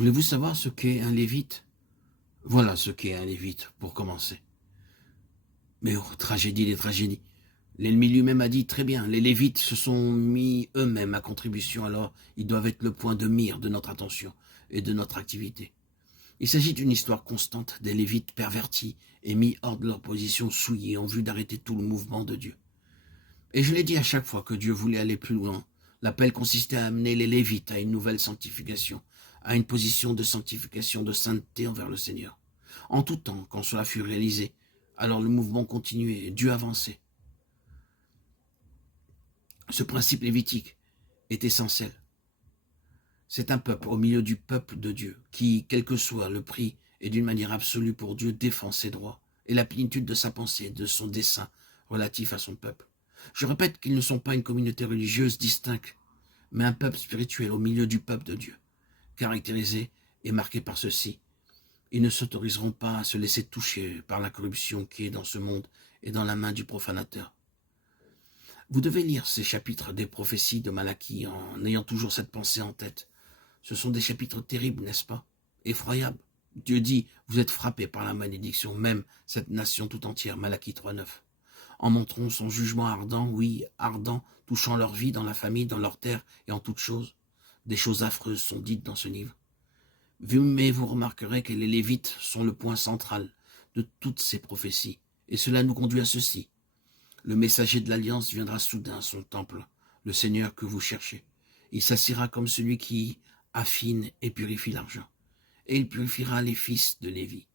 Voulez-vous savoir ce qu'est un lévite? Voilà ce qu'est un lévite, pour commencer. Mais oh, tragédie des tragédies. L'ennemi lui-même a dit, très bien, les Lévites se sont mis eux-mêmes à contribution, alors ils doivent être le point de mire de notre attention et de notre activité. Il s'agit d'une histoire constante des Lévites pervertis et mis hors de leur position souillée en vue d'arrêter tout le mouvement de Dieu. Et je l'ai dit à chaque fois que Dieu voulait aller plus loin, l'appel consistait à amener les Lévites à une nouvelle sanctification, à une position de sanctification, de sainteté envers le Seigneur. En tout temps, quand cela fut réalisé, alors le mouvement continuait et Dieu avançait. Ce principe lévitique est essentiel. C'est un peuple au milieu du peuple de Dieu qui, quel que soit le prix et d'une manière absolue pour Dieu, défend ses droits et la plénitude de sa pensée, de son dessein relatif à son peuple. Je répète qu'ils ne sont pas une communauté religieuse distincte, mais un peuple spirituel au milieu du peuple de Dieu, caractérisé et marqué par ceci. Ils ne s'autoriseront pas à se laisser toucher par la corruption qui est dans ce monde et dans la main du profanateur. Vous devez lire ces chapitres des prophéties de Malachie en ayant toujours cette pensée en tête. Ce sont des chapitres terribles, n'est-ce pas? Effroyables. Dieu dit, vous êtes frappés par la malédiction, même cette nation tout entière, Malachie 3,9. En montrant son jugement ardent, oui, ardent, touchant leur vie dans la famille, dans leur terre et en toutes choses. Des choses affreuses sont dites dans ce livre. Mais vous remarquerez que les Lévites sont le point central de toutes ces prophéties. Et cela nous conduit à ceci. Le messager de l'Alliance viendra soudain à son temple, le Seigneur que vous cherchez. Il s'assiera comme celui qui affine et purifie l'argent. Et il purifiera les fils de Lévi.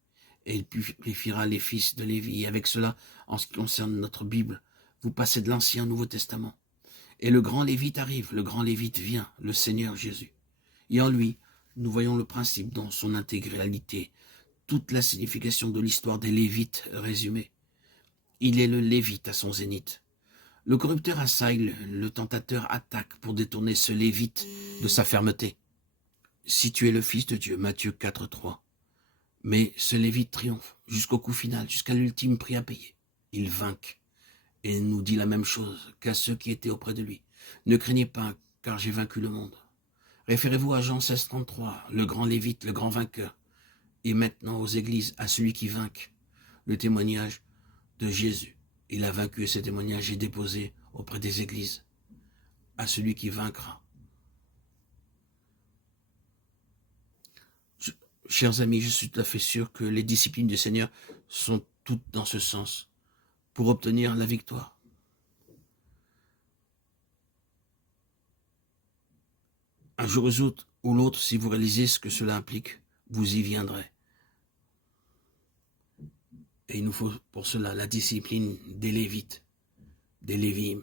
Et il purifiera les fils de Lévi. Et avec cela, en ce qui concerne notre Bible, vous passez de l'Ancien au Nouveau Testament. Et le grand Lévite arrive, le grand Lévite vient, le Seigneur Jésus. Et en lui, nous voyons le principe dans son intégralité, toute la signification de l'histoire des Lévites résumée. Il est le Lévite à son zénith. Le corrupteur assaille, le tentateur attaque pour détourner ce Lévite de sa fermeté. Si tu es le Fils de Dieu, Matthieu 4,3. Mais ce Lévite triomphe jusqu'au coup final, jusqu'à l'ultime prix à payer. Il vainque et nous dit la même chose qu'à ceux qui étaient auprès de lui. Ne craignez pas, car j'ai vaincu le monde. Référez-vous à Jean 16,33, le grand Lévite, le grand vainqueur. Et maintenant aux églises, à celui qui vainque. Le témoignage de Jésus. Il a vaincu et ce témoignage est déposé auprès des églises. À celui qui vaincra. Chers amis, je suis tout à fait sûr que les disciplines du Seigneur sont toutes dans ce sens, pour obtenir la victoire. Un jour ou l'autre, si vous réalisez ce que cela implique, vous y viendrez. Et il nous faut pour cela la discipline des Lévites, des Lévim,